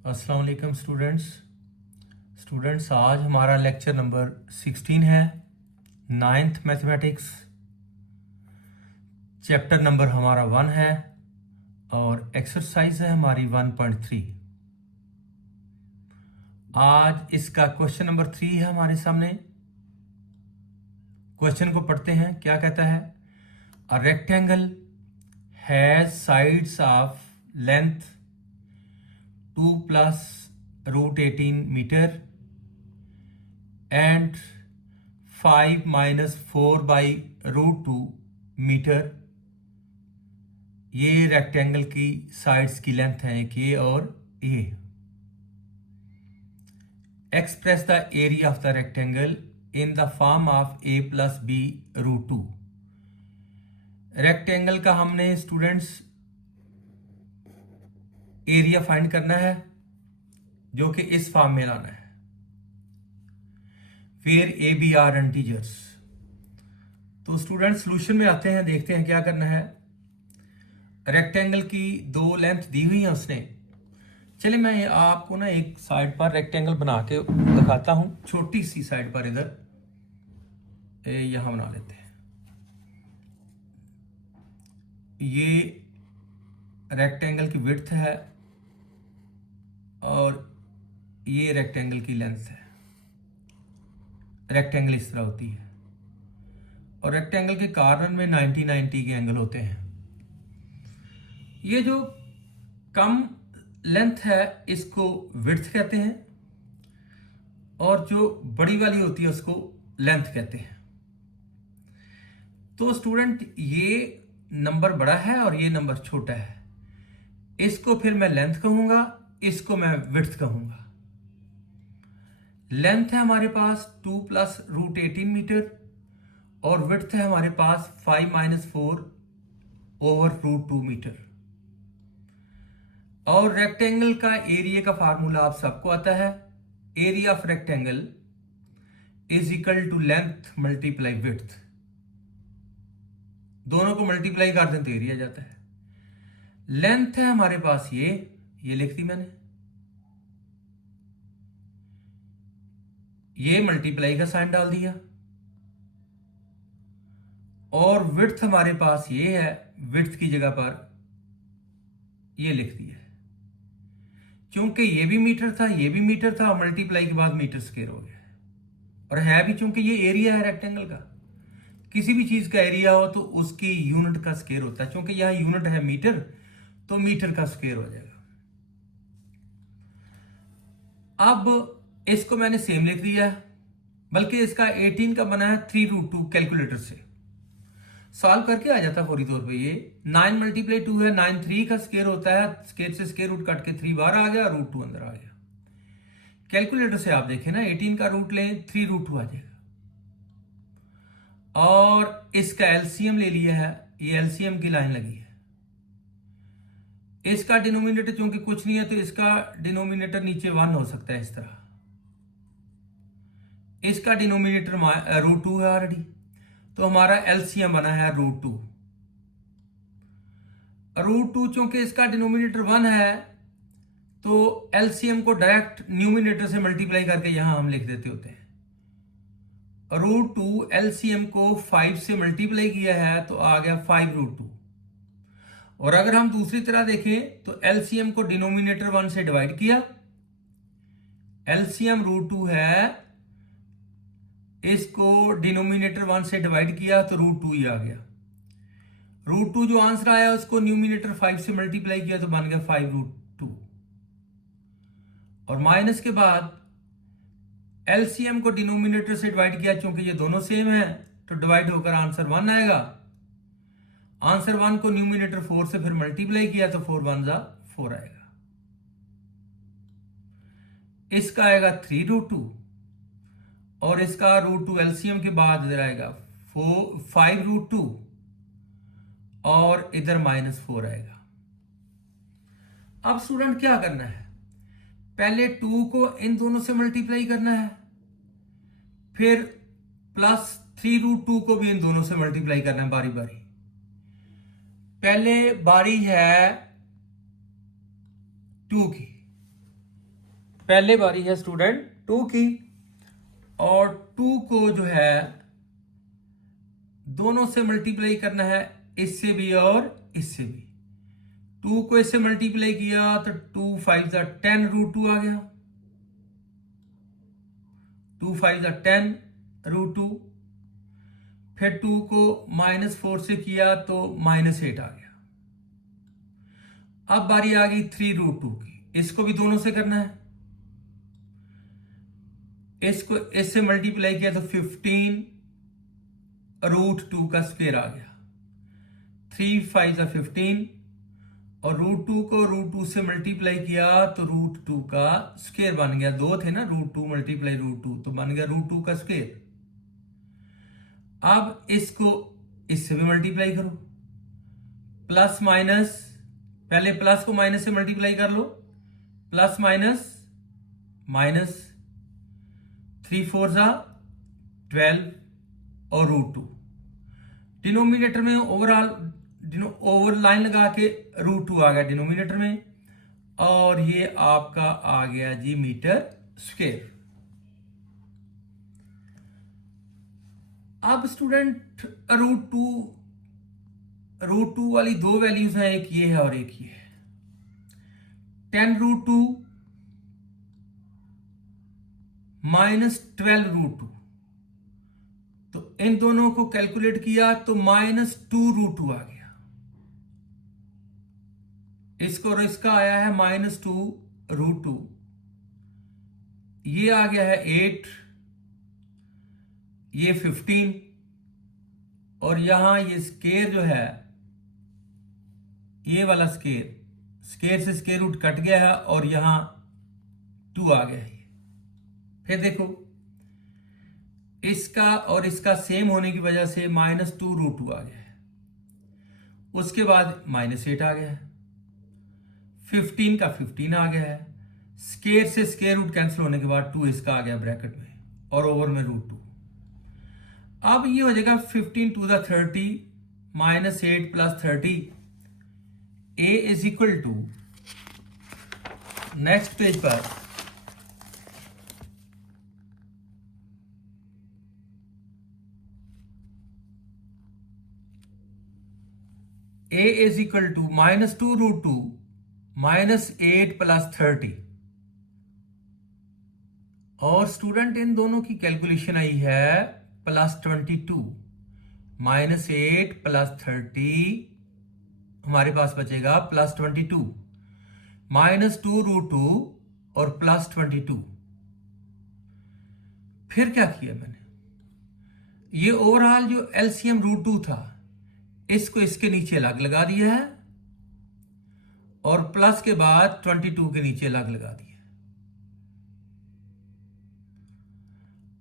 अस्सलाम वालेकुम स्टूडेंट्स आज हमारा लेक्चर नंबर 16 है। नाइन्थ मैथमेटिक्स चैप्टर नंबर हमारा 1 है और एक्सरसाइज है हमारी 1.3। आज इसका क्वेश्चन नंबर 3 है हमारे सामने। क्वेश्चन को पढ़ते हैं। क्या कहता है? A rectangle has sides of length 2 plus √18 meter and 5 minus 4 by √2 metre. ये रेक्टेंगल की साइड्स की लेंथ है, एक ये और ये। Express the area of the rectangle in the form of a plus b √2। Rectangle का हमने स्टूडेंट्स एरिया फाइंड करना है जो कि इस फॉर्म में लाना है, where a b are integers. तो स्टूडेंट सॉल्यूशन में आते हैं, देखते हैं क्या करना है। रेक्टेंगल की दो लेंथ दी हुई है उसने। चलिए मैं आपको ना एक साइड पर रेक्टेंगल बना के दिखाता हूं, छोटी सी साइड पर इधर यहां बना लेते हैं। ये रेक्टेंगल की विड्थ है और ये रेक्टेंगल की लेंथ है। रेक्टेंगल इस तरह होती है और रेक्टेंगल के कॉर्नर में 90 के एंगल होते हैं। ये जो कम लेंथ है इसको विड्थ कहते हैं और जो बड़ी वाली होती है उसको लेंथ कहते हैं। तो स्टूडेंट ये नंबर बड़ा है और ये नंबर छोटा है। इसको फिर मैं लेंथ कहूंगा, इसको मैं विड्थ कहूंगा। लेंथ है हमारे पास 2 plus √18 मीटर और विड्थ है हमारे पास 5 minus 4 over √2 मीटर। और रेक्टेंगल का एरिया का फार्मूला आप सबको आता है। Area of rectangle is equal to length multiply width. दोनों को मल्टीप्लाई कर दें तो एरिया जाता है। लेंथ है हमारे पास ये लिख दी मैंने, ये मल्टीप्लाई का साइन डाल दिया। और विड्थ हमारे पास ये है, विड्थ की जगह पर ये लिख दिया है। क्योंकि ये भी मीटर था, ये भी मीटर था, मल्टीप्लाई के बाद मीटर स्क्वायर हो गया और है भी, चूंकि ये एरिया है रेक्टेंगल का। किसी भी चीज का एरिया हो तो उसकी यूनिट का स्क्वायर होता है। चूंकि यहां यूनिट है मीटर तो मीटर का स्क्वायर हो जाएगा। अब इसको मैंने सेम लिख दिया है, बल्कि इसका 18 का बना है 3√2 कैलकुलेटर से सॉल्व करके आ जाता फौरी तौर पे। ये 9 × 2 है, 9 3 का स्क्वायर होता है। स्क्वायर से स्क्वायर रूट कट के 3 बाहर आ गया, √2 अंदर आ गया। कैलकुलेटर से आप देखें ना, 18 का रूट लें 3√2 आ जाएगा। और इसका एलसीएम ले लिया है, ये एलसीएम की लाइन लगी है। इसका डिनोमिनेटर चूंकि कुछ नहीं है तो इसका डिनोमिनेटर नीचे 1 हो सकता है इस तरह। इसका डिनोमिनेटर √2 है ऑलरेडी, तो हमारा एलसीएम बना है √2। √2 चूंकि इसका डिनोमिनेटर 1 है तो एलसीएम को डायरेक्ट न्यूमिनेटर से मल्टीप्लाई करके यहां हम लिख देते होते हैं। √2 एलसीएम को 5 से मल्टीप्लाई किया है तो आ गया 5√2। और अगर हम दूसरी तरह देखें तो एलसीएम को डिनोमिनेटर 1 से डिवाइड किया, एलसीएम √2 है, इसको डिनोमिनेटर 1 से डिवाइड किया तो √2 ही आ गया। √2 जो आंसर आया उसको न्यूमिनेटर 5 से मल्टीप्लाई किया तो बन गया 5√2। और माइनस के बाद एलसीएम को डिनोमिनेटर से डिवाइड किया, चूंकि ये दोनों सेम है तो डिवाइड होकर आंसर 1 आएगा। आंसर 1 को न्यूमिनेटर 4 से फिर मल्टीप्लाई किया तो 4 1 4 आएगा। इसका आएगा 3√2 और इसका √2 एलसीएम के बाद इधर आएगा 5√2 और इधर -4 आएगा। अब स्टूडेंट क्या करना है? पहले 2 को इन दोनों से मल्टीप्लाई करना है, फिर प्लस 3√2 को भी इन दोनों से मल्टीप्लाई करना है बारी बारी। पहले बारी है 2 की, पहले बारी है स्टूडेंट 2 की, और 2 को जो है दोनों से मल्टीप्लाई करना है, इससे भी और इससे भी। 2 को इससे मल्टीप्लाई किया तो 2 5 10 √2 आ गया, 2 5 10 √2। फिर 2 को -4 से किया तो -8 आ गया। अब बारी आ गई 3 √2 की, इसको भी दोनों से करना है। इसको इससे मल्टीप्लाई किया तो 15 √2 का स्क्वायर आ गया, 3 5 15, और √2 को √2 से मल्टीप्लाई किया तो √2 का स्क्वायर बन गया। 2 थे ना, √2 मल्टीप्लाई √2 तो बन गया √2 का स्क्वायर। अब इसको इससे भी मल्टीप्लाई करो, प्लस माइनस, पहले प्लस को माइनस से मल्टीप्लाई कर लो, प्लस माइनस माइनस, 3 4 12 और √2। डिनोमिनेटर में ओवर लाइन लगा के √2 आ गया डिनोमिनेटर में, और ये आपका आ गया जी मीटर स्क्वायर। अब स्टूडेंट √2 वाली दो वैल्यूज हैं, एक ये है और एक ये है। 10 √2 -12 √2, तो इन दोनों को कैलकुलेट किया तो -2 √2 आ गया। इसको और इसका आया है -2 √2, ये आ गया है 8, ये 15, और यहां ये स्केयर जो है, ये वाला स्केयर से स्केयर रूट कट गया है और यहां 2 आ गया है। फिर देखो इसका और इसका सेम होने की वजह से -2 √2 आ गया है, उसके बाद -8 आ गया है, 15 का 15 आ गया है, स्केयर से स्केयर रूट कैंसिल होने के बाद 2 इसका आ गया ब्रैकेट में और ओवर में √2। अब ये हो जाएगा 15 2 30 -8 + 30, a is equal to, next page पर a इज इक्वल टू -2 √2 -8 + 30, और स्टूडेंट इन दोनों की कैलकुलेशन आई है +22, -8 + 30 हमारे पास बचेगा +22, -2 √2 और +22। फिर क्या किया मैंने, ये ओवरऑल जो एलसीएम √2 था इसको इसके नीचे अलग लगा दिया है, और प्लस के बाद 22 के नीचे अलग लगा दिया,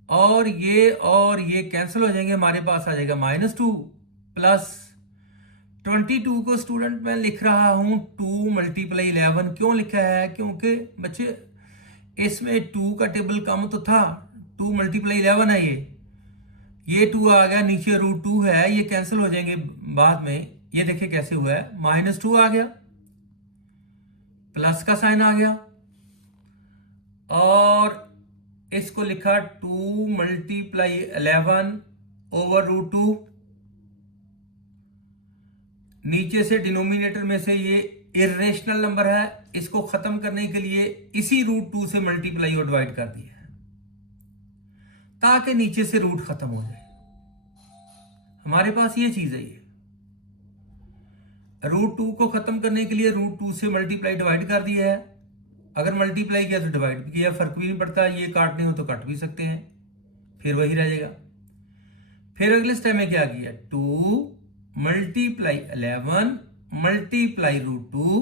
और ये कैंसिल हो जाएंगे, हमारे पास आ जाएगा -2 प्लस 22 को स्टूडेंट मैं लिख रहा हूं 2 × 11। क्यों लिखा है, क्योंकि बच्चे इसमें 2 का टेबल कम तो था, 2 × 11 है, ये 2 आ गया, नीचे √2 है, ये कैंसिल हो जाएंगे बाद में। ये देखिए कैसे हुआ है, -2 आ गया, प्लस का साइन आ गया, और इसको लिखा 2 × 11 ओवर √2। नीचे से डिनोमिनेटर में से ये इरेशनल नंबर है, इसको खत्म करने के लिए इसी √2 से मल्टीप्लाई और डिवाइड कर दिया है ताकि नीचे से रूट खत्म हो जाए। हमारे पास ये चीज है, ये √2 को खत्म करने के लिए √2 से मल्टीप्लाई डिवाइड कर दिया है, अगर मल्टीप्लाई किया तो डिवाइड भी किया, फर्क भी नहीं पड़ता, ये काटने हो तो काट भी सकते हैं, फिर वही रह जाएगा। फिर अगले स्टेप में क्या किया, 2 × 11 मल्टीप्लाई √2,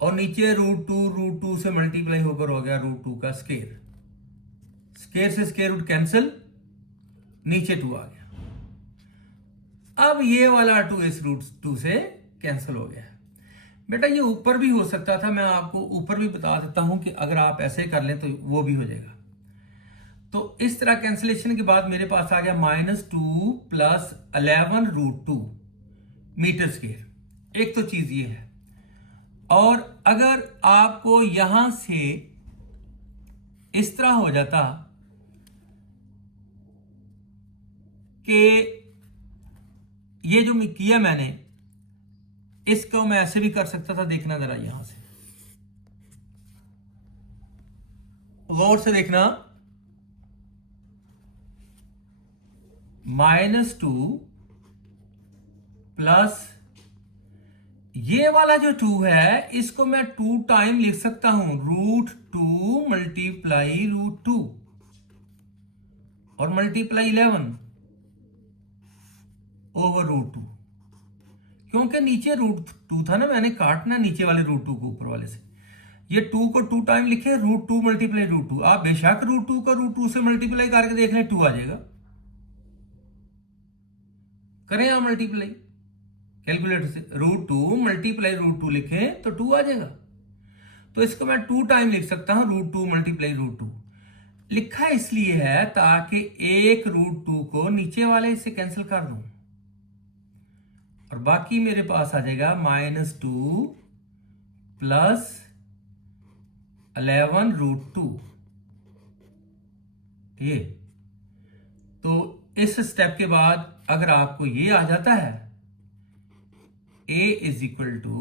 और नीचे √2 से मल्टीप्लाई होकर हो गया √2 का स्केयर, स्केयर से स्केयर रूट कैंसिल, नीचे 2 आ गया। अब ये वाला 2 इस √2 से कैंसिल हो गया। बेटा ये ऊपर भी हो सकता था, मैं आपको ऊपर भी बता देता हूं कि अगर आप ऐसे कर लें तो वो भी हो जाएगा। तो इस तरह कैंसिलेशन के बाद मेरे पास आ गया -2 + 11 √2 मीटर स्क्वायर। एक तो चीज ये है, और अगर आपको यहां से इस तरह हो जाता कि ये जो किया मैंने, इसको मैं ऐसे भी कर सकता था। देखना जरा, यहां से गौर से देखना, -2 प्लस ये वाला जो 2 है, इसको मैं 2 टाइम लिख सकता हूं, √2 मल्टीप्लाई √2 और मल्टीप्लाई 11 ओवर √2, क्योंकि नीचे √2 था ना, मैंने काटना नीचे वाले √2 को ऊपर वाले से। ये 2 को 2 टाइम लिखे, √2 मल्टीप्लाई √2। आप बेशक √2 को √2 से मल्टीप्लाई करके देख लें, 2 आ जाएगा। करें आप मल्टीप्लाई कैलकुलेटर से, √2 मल्टीप्लाई √2 लिखें तो 2 आ जाएगा। तो इसको मैं 2 टाइम लिख सकता हूं, √2 मल्टीप्लाई √2। लिखा इसलिए है ताकि एक √2 को नीचे वाले से कैंसिल कर दूं और बाकी मेरे पास आ जाएगा -2 प्लस 11 √2। ये तो इस स्टेप के बाद अगर आपको ये आ जाता है, a is equal to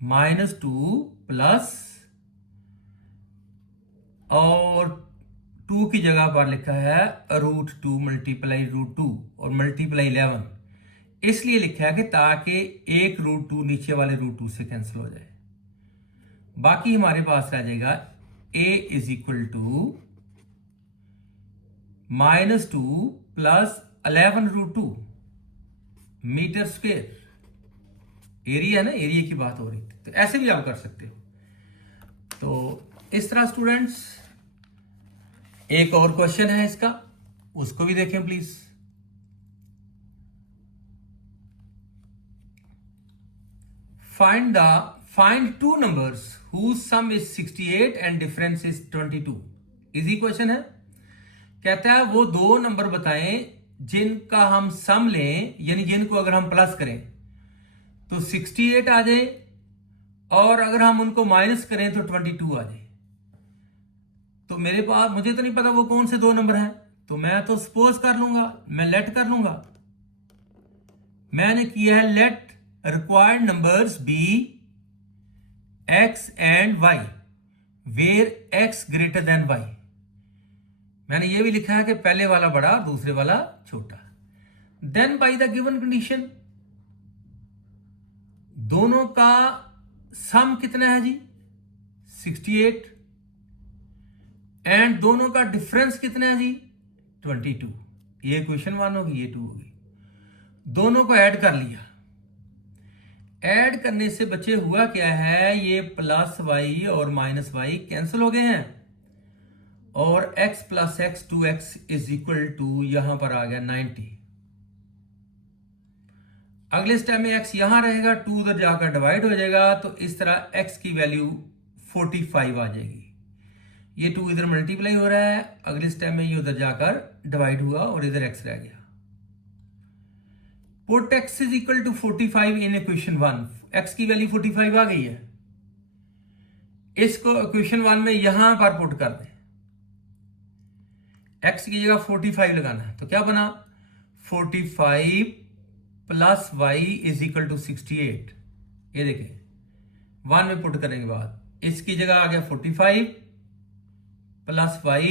-2 plus, और 2 की जगह पर लिखा है √2 मल्टीप्लाई √2 और मल्टीप्लाई 11, इसलिए लिखा है कि ताकि एक √2 नीचे वाले √2 से कैंसिल हो जाए। बाकी हमारे पास रह जाएगा a is equal to -2 plus 11 √2 metre square. Area है ना, एरिया की बात हो रही थी, तो ऐसे भी आप कर सकते हो। तो इस तरह स्टूडेंट्स, एक और क्वेश्चन है इसका, उसको भी देखें please. Find 2 numbers whose sum is 68 and difference is 22। Easy question है। कहता है वो 2 नंबर बताएं जिनका हम सम लें, यानी जिनको अगर हम प्लस करें तो 68 आ जाए, और अगर हम उनको माइनस करें तो 22 आ जाए। तो मेरे पास, मुझे तो नहीं पता वो कौन से 2 नंबर हैं, तो मैं तो सपोज कर लूंगा, मैं लेट कर लूंगा। मैंने किया है let required numbers be x and y where x greater than y। मैंने ये भी लिखा है कि पहले वाला बड़ा, दूसरे वाला छोटा। Then by the given condition, दोनों का सम कितना है जी, 68, एंड दोनों का डिफरेंस कितना है जी, 22। ये क्वेश्चन 1 होगी, ये 2 होगी। दोनों को ऐड कर लिया, ऐड करने से बचे हुआ क्या है, ये +y और -y कैंसिल हो गए हैं, और x + x 2x is equal to, यहां पर आ गया 90। अगले स्टेप में x यहां रहेगा, 2 उधर जाकर डिवाइड हो जाएगा, तो इस तरह x की वैल्यू 45 आ जाएगी। ये 2 इधर मल्टीप्लाई हो रहा है, अगले स्टेप में ये उधर जाकर डिवाइड हुआ और इधर x रह गया। Put x is equal to 45 in equation 1। x की वैल्यू 45 आ गई है, इसको इक्वेशन 1 में यहां पर पुट कर दें। x की जगह 45 लगाना है, तो क्या बना, 45 plus y is equal to 68। ये देखें 1 में पुट करने के बाद इसकी जगह आ गया 45 plus y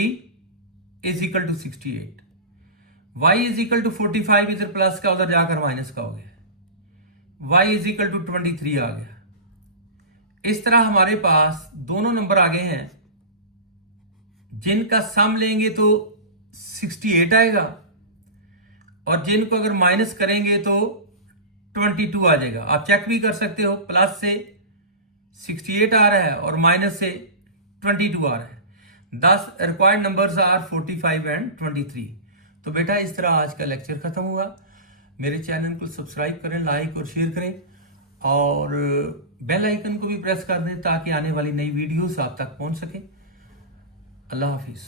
is equal to 68। y is equal to 45, इधर प्लस का उधर जाकर माइनस का हो गया, y इज इक्वल टू 23 आ गया। इस तरह हमारे पास दोनों नंबर आ गए हैं जिनका सम लेंगे तो 68 आएगा, और जिनको अगर माइनस करेंगे तो 22 आ जाएगा। आप चेक भी कर सकते हो, प्लस से 68 आ रहा है और माइनस से 22 आ रहा है। 10 रिक्वायर्ड नंबर्स आर 45 एंड 23। तो बेटा इस तरह आज का लेक्चर खत्म हुआ। मेरे चैनल को सब्सक्राइब करें, लाइक और शेयर करें, और बेल आइकन को भी प्रेस कर दें ताकि आने वाली नई वीडियोस आप तक पहुंच सके। अल्लाह हाफिज।